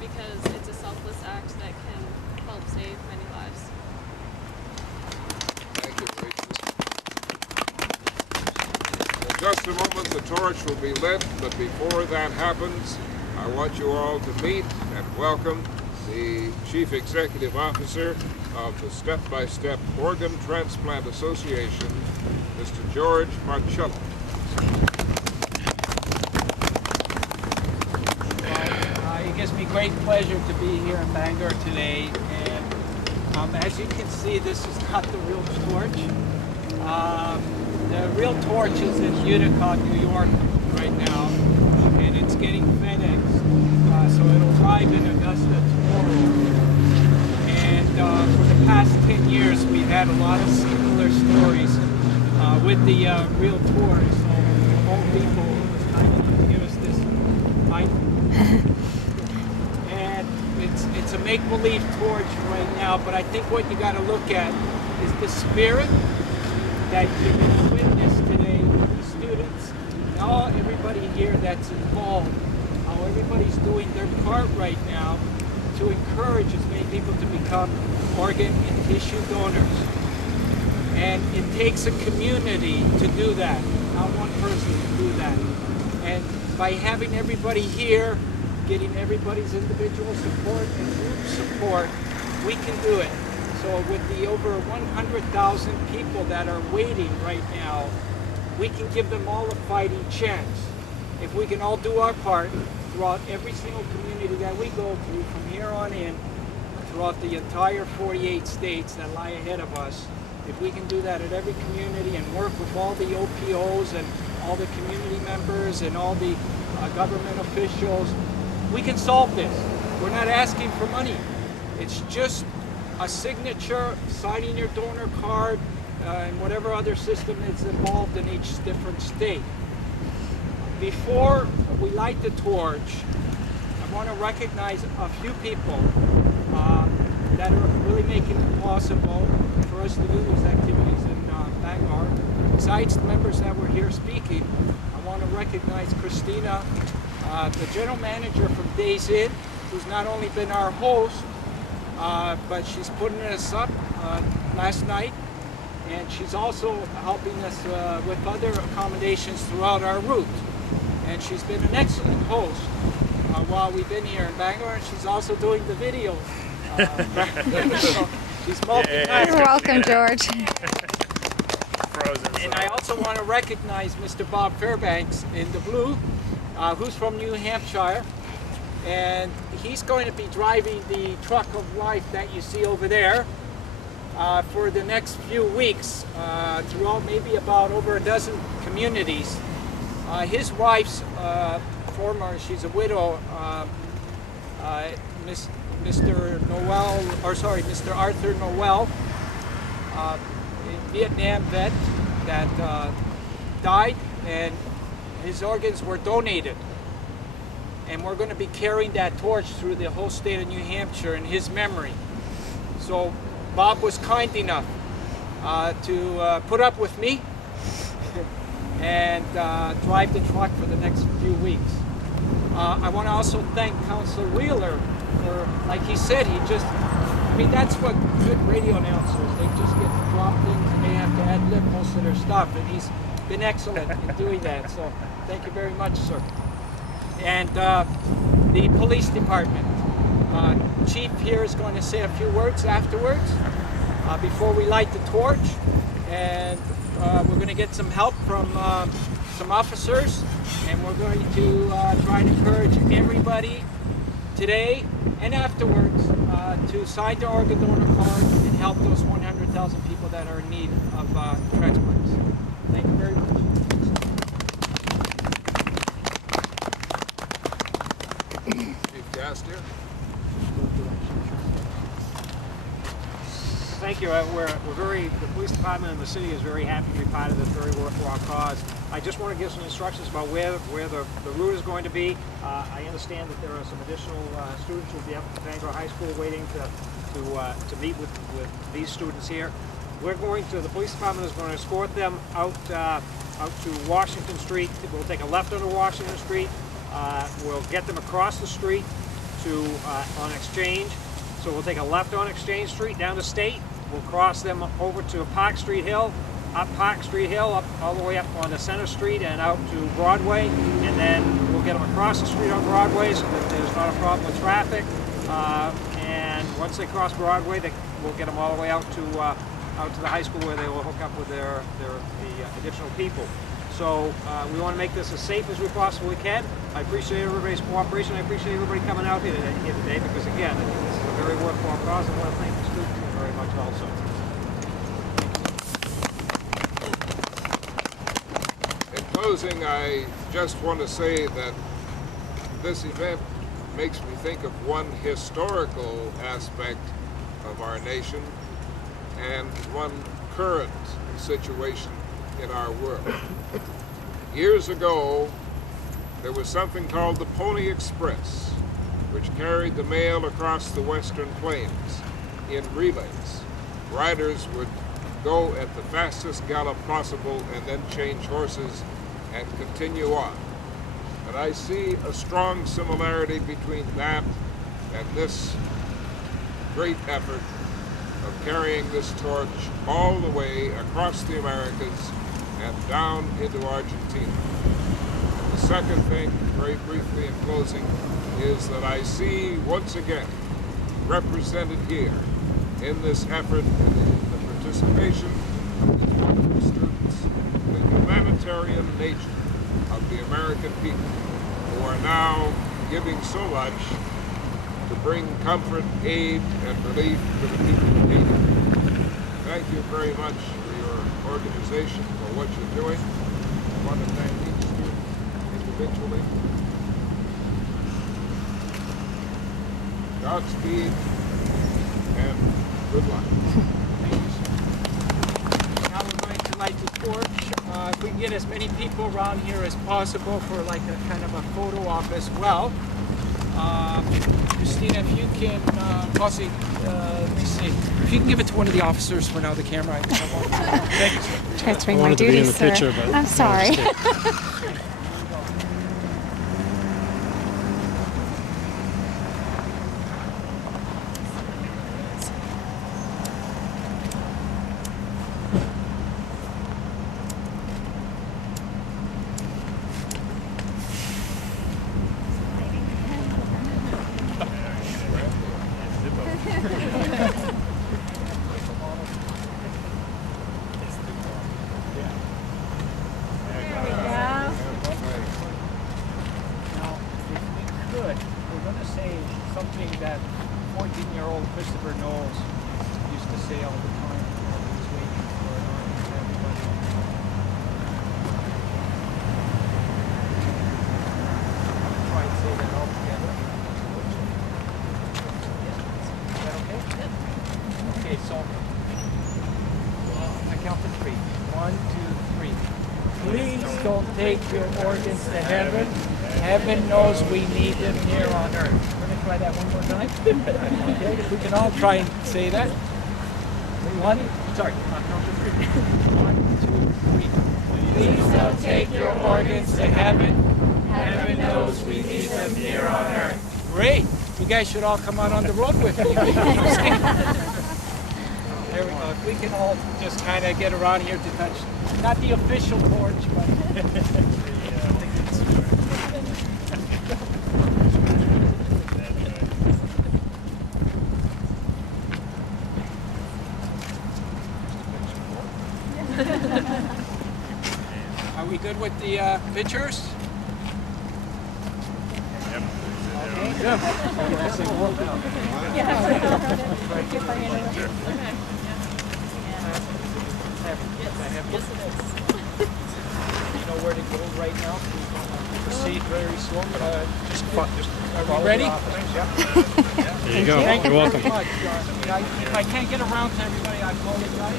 because it's a selfless act that can help save many lives. Thank you, Rachel. In just a moment, the torch will be lit, but before that happens, I want you all to meet and welcome the Chief Executive Officer of the Step by Step Organ Transplant Association, Mr. George Marcello. It gives me great pleasure to be here in Bangor today, and as you can see, this is not the real torch. The real torch is in Utica, New York right now, and it's getting FedExed, so it'll arrive in Augusta tomorrow. And for the past 10 years, we've had a lot of similar stories with the real torch. So all people give us this mic. It's a make-believe torch right now, but I think what you got to look at is the spirit that you're going to witness today with the students and everybody here that's involved, how everybody's doing their part right now to encourage as many people to become organ and tissue donors. And it takes a community to do that, not one person to do that. And by having everybody here, getting everybody's individual support and group support, we can do it. So with the over 100,000 people that are waiting right now, we can give them all a fighting chance. If we can all do our part throughout every single community that we go to from here on in, throughout the entire 48 states that lie ahead of us, if we can do that at every community and work with all the OPOs and all the community members and all the government officials, we can solve this. We're not asking for money. It's just a signature, signing your donor card, and whatever other system is involved in each different state. Before we light the torch, I want to recognize a few people that are really making it possible for us to do these activities in Bangor. Besides the members that were here speaking, I want to recognize Christina, the general manager from Days Inn, who's not only been our host, but she's putting us up last night, and she's also helping us with other accommodations throughout our route. And she's been an excellent host while we've been here in Bangor, and she's also doing the videos. So she's multitasking. You're welcome, George. And I also want to recognize Mr. Bob Fairbanks in the blue, who's from New Hampshire, and he's going to be driving the truck of life that you see over there for the next few weeks throughout maybe about over a dozen communities. His wife's she's a widow, Mr. Arthur Noel, a Vietnam vet that died, and his organs were donated. And we're going to be carrying that torch through the whole state of New Hampshire in his memory. So Bob was kind enough to put up with me and drive the truck for the next few weeks. I want to also thank Councillor Wheeler for, like he said, that's what good radio announcers, they just get to drop things and they have to ad-lib most of their stuff, and he's been excellent in doing that, so thank you very much, sir. And the police department. Chief here is going to say a few words afterwards before we light the torch, and we're going to get some help from some officers, and we're going to try to encourage everybody today and afterwards to sign the organ donor card and help those 100,000 people that are in need of transplants. Thank you very much. Chief Gastia. Thank you. The police department and the city is very happy to be part of this very worthwhile cause. I just want to give some instructions about where the route is going to be. I understand that there are some additional students who will be up at Bangor High School waiting to meet with these students here. The police department is going to escort them out to Washington Street. We'll take a left onto Washington Street. We'll get them across the street to on Exchange. So we'll take a left on Exchange Street down to State. We'll cross them over to Park Street Hill, up Park Street Hill, up all the way up onto Center Street and out to Broadway, and then we'll get them across the street on Broadway so that there's not a problem with traffic. And once they cross Broadway, we'll get them all the way out to the high school where they will hook up with the additional people. So we want to make this as safe as we possibly can. I appreciate everybody's cooperation. I appreciate everybody coming out here today because, again, this is a very worthwhile cause. I want to thank the students very much also. In closing, I just want to say that this event makes me think of one historical aspect of our nation and one current situation in our world. Years ago, there was something called the Pony Express, which carried the mail across the Western Plains in relays. Riders would go at the fastest gallop possible and then change horses and continue on. And I see a strong similarity between that and this great effort of carrying this torch all the way across the Americas and down into Argentina. And the second thing, very briefly in closing, is that I see once again represented here in this effort and in the participation of these wonderful students, the humanitarian nature of the American people who are now giving so much to bring comfort, aid, and relief to the people of Haiti. Thank you very much for your organization, for what you're doing. I want to thank each student individually. Godspeed and good luck. Thank you, sir. Now we're going to light the torch. If we can get as many people around here as possible for like a kind of a photo op as well. Christina, if you can, Bossy, let me see. If you can give it to one of the officers for now, the camera. Thank you, sir. Transferring my duties, sir. Picture, but I'm sorry. Take your organs to heaven. Heaven knows we need them here on earth. We're going to try that one more time. Okay, if we can all try and say that. I'll count to three. 1, 2, 3. Please don't take your organs to heaven. Heaven knows we need them here on earth. Great. You guys should all come out on the road with me. There we go. If we can all just kind of get around here to touch, not the official torch, but Are we good with the pictures? Yep. Okay. Good. You know where to go right now? Proceed very slow, but just are we ready? There you go. Thank You're welcome. Very much. If I can't get around to everybody, I apologize.